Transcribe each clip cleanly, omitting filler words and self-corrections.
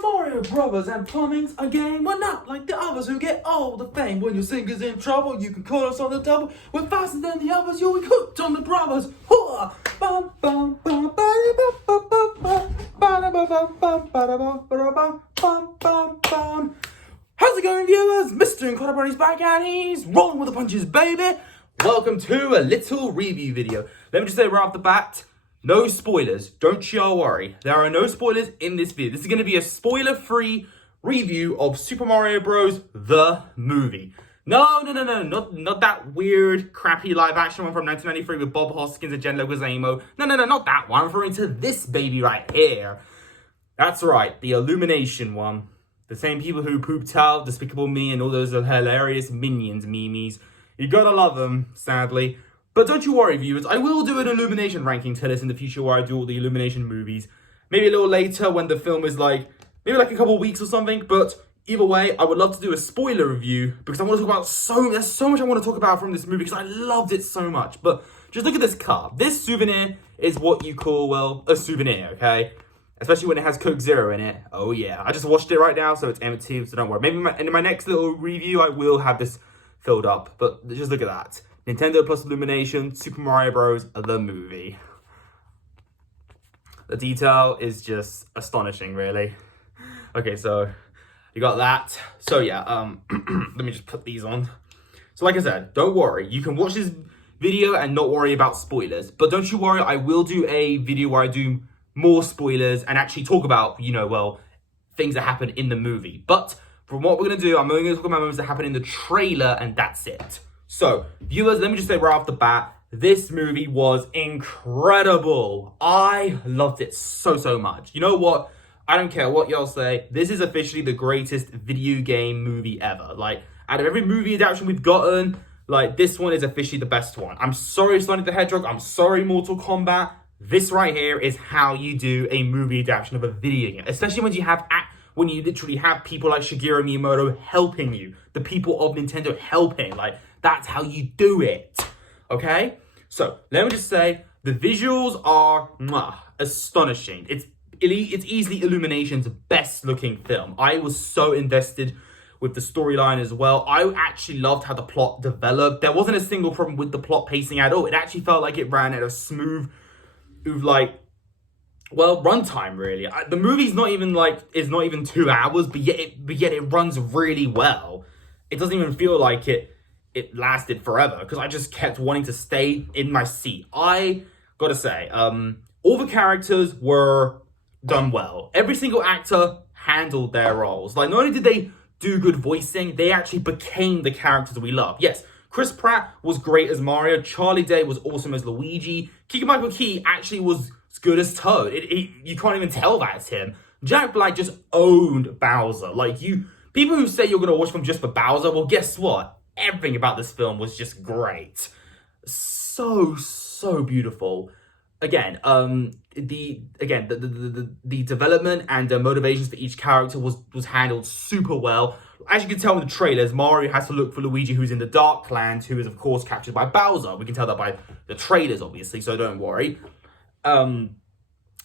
Mario Brothers and plumbing's a game. We're not like the others who get all the fame. When your singer's in trouble, you can call us on the double. We're faster than the others, you'll be hooked on the brothers. Hooah! Bum, bum, bum, bum. How's it going, viewers? Mr. Incredi-Brony's back and he's rolling with the punches, baby. Welcome to a little review video. Let me just say right off the bat, no spoilers. Don't y'all worry. There are no spoilers in this video. This is going to be a spoiler-free review of Super Mario Bros. The movie. No, not that weird, crappy live-action one from 1993 with Bob Hoskins and Jen Leguizamo. No, not that one. I'm referring to this baby right here. That's right, the Illumination one. The same people who pooped out Despicable Me and all those hilarious Minions memes. You gotta love them, sadly. But don't you worry, viewers, I will do an Illumination ranking to this in the future where I do all the Illumination movies. Maybe a little later when the film is maybe like a couple of weeks or something. But either way, I would love to do a spoiler review because I want to talk about there's so much I want to talk about from this movie because I loved it so much. But just look at this card. This souvenir is what you call, well, a souvenir, okay? Especially when it has Coke Zero in it. Oh yeah, I just watched it right now, so it's empty, so don't worry. Maybe in my next little review, I will have this filled up. But just look at that. Nintendo plus Illumination, Super Mario Bros. The movie. The detail is just astonishing, really. Okay, so you got that. So yeah, let me just put these on. So like I said, don't worry. You can watch this video and not worry about spoilers. But don't you worry, I will do a video where I do more spoilers and actually talk about, things that happen in the movie. But from what we're going to do, I'm only going to talk about moments that happen in the trailer and that's it. So, viewers, let me just say right off the bat, this movie was incredible. I loved it so much. You know what? I don't care what y'all say. This is officially the greatest video game movie ever. Like, out of every movie adaptation we've gotten, this one is officially the best one. I'm sorry, Sonic the Hedgehog. I'm sorry, Mortal Kombat. This right here is how you do a movie adaptation of a video game. Especially when you literally have people like Shigeru Miyamoto helping you. The people of Nintendo helping. That's how you do it. Okay? So, let me just say, the visuals are astonishing. It's easily Illumination's best looking film. I was so invested with the storyline as well. I actually loved how the plot developed. There wasn't a single problem with the plot pacing at all. It actually felt like it ran at a smooth, runtime, really. The movie's not even 2 hours, but yet it runs really well. It doesn't even feel like it lasted forever because I just kept wanting to stay in my seat. I gotta say, all the characters were done well. Every single actor handled their roles. Not only did they do good voicing, they actually became the characters we love. Yes, Chris Pratt was great as Mario. Charlie Day was awesome as Luigi. Keegan-Michael Key actually was as good as Toad. You can't even tell that's him. Jack Black just owned Bowser. People who say you're gonna watch them just for Bowser, well, guess what? Everything about this film was just great. So beautiful. Again, the development and the motivations for each character was handled super well. As you can tell in the trailers, Mario has to look for Luigi, who's in the Darklands, who is of course captured by Bowser. We can tell that by the trailers, obviously, so don't worry. And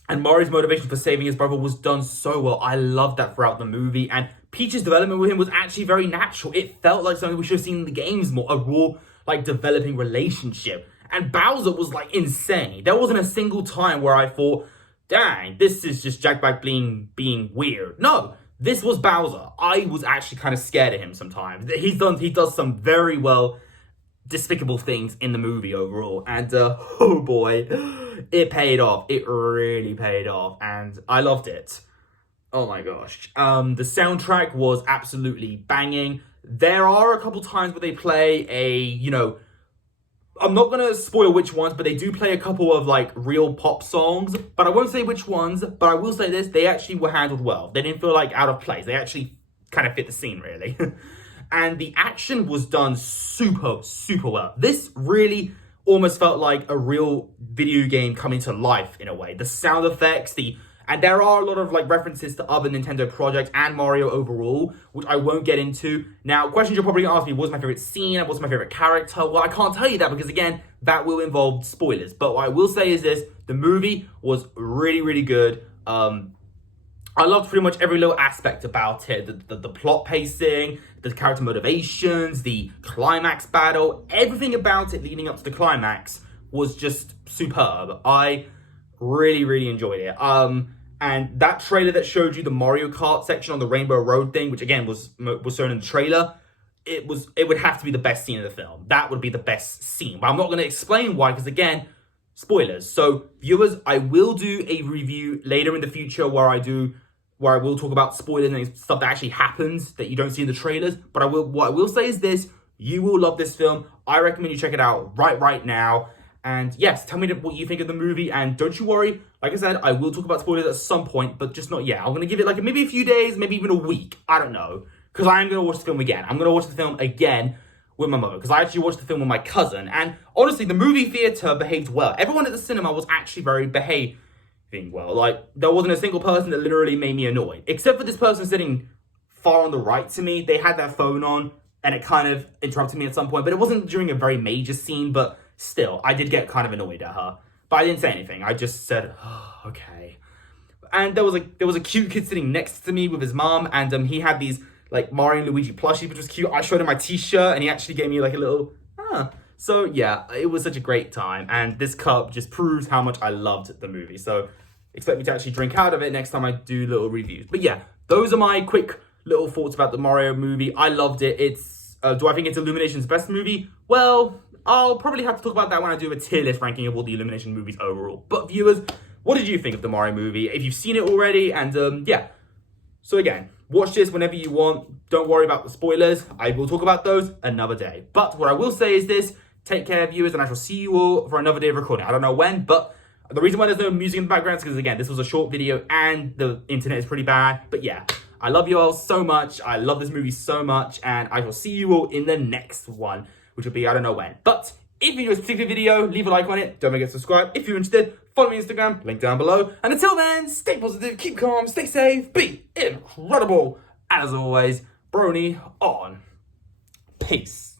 Mario's motivation for saving his brother was done so well. I loved that throughout the movie. And Peach's development with him was actually very natural. It felt like something we should have seen in the games more. A raw, developing relationship. And Bowser was, insane. There wasn't a single time where I thought, dang, this is just Jack Black being weird. No, this was Bowser. I was actually kind of scared of him sometimes. He does some very well despicable things in the movie overall. And, oh boy, it paid off. It really paid off. And I loved it. Oh my gosh. The soundtrack was absolutely banging. There are a couple times where they play I'm not going to spoil which ones, but they do play a couple of, real pop songs. But I won't say which ones, but I will say this, they actually were handled well. They didn't feel out of place. They actually kind of fit the scene, really. And the action was done super well. This really almost felt like a real video game coming to life in a way. The sound effects, and there are a lot of references to other Nintendo projects and Mario overall, which I won't get into. Now, questions you're probably going to ask me, what's my favorite scene and what's my favorite character? Well, I can't tell you that because, again, that will involve spoilers. But what I will say is this, the movie was really good. I loved pretty much every little aspect about it. The plot pacing, the character motivations, the climax battle, everything about it leading up to the climax was just superb. I really enjoyed it. And that trailer that showed you the Mario Kart section on the Rainbow Road thing, which again was shown in the trailer, it would have to be the best scene of the film. That would be the best scene. But I'm not going to explain why, because again, spoilers. So viewers, I will do a review later in the future where I will talk about spoilers and stuff that actually happens that you don't see in the trailers. But what I will say is this: you will love this film. I recommend you check it out right now. And yes, tell me what you think of the movie. And don't you worry, like I said, I will talk about spoilers at some point, but just not yet. I'm gonna give it like maybe a few days, maybe even a week. I don't know, because I am gonna watch the film again. I'm gonna watch the film again with my mother, because I actually watched the film with my cousin. And honestly, the movie theater behaved well. Everyone at the cinema was actually very behaving well. Like, there wasn't a single person that literally made me annoyed, except for this person sitting far on the right to me. They had their phone on, and it kind of interrupted me at some point, but it wasn't during a very major scene. But still, I did get kind of annoyed at her. But I didn't say anything. I just said, oh, okay. And there was a cute kid sitting next to me with his mom, and he had these like Mario and Luigi plushies, which was cute. I showed him my t-shirt, and he actually gave me like a little, So yeah, it was such a great time, and this cup just proves how much I loved the movie. So expect me to actually drink out of it next time I do little reviews. But yeah, those are my quick little thoughts about the Mario movie. I loved it. It's do I think it's Illumination's best movie? Well, I'll probably have to talk about that when I do a tier list ranking of all the Illumination movies overall. But viewers, what did you think of the Mario movie? If you've seen it already, and yeah. So again, watch this whenever you want. Don't worry about the spoilers. I will talk about those another day. But what I will say is this: take care, viewers, and I shall see you all for another day of recording. I don't know when, but the reason why there's no music in the background is because, again, this was a short video and the internet is pretty bad. But yeah, I love you all so much. I love this movie so much, and I shall see you all in the next one, which will be I don't know when. But if you enjoyed this particular video, leave a like on it. Don't forget to subscribe. If you're interested, follow me on Instagram, link down below. And until then, stay positive, keep calm, stay safe, be incredible. As always, Brony on. Peace.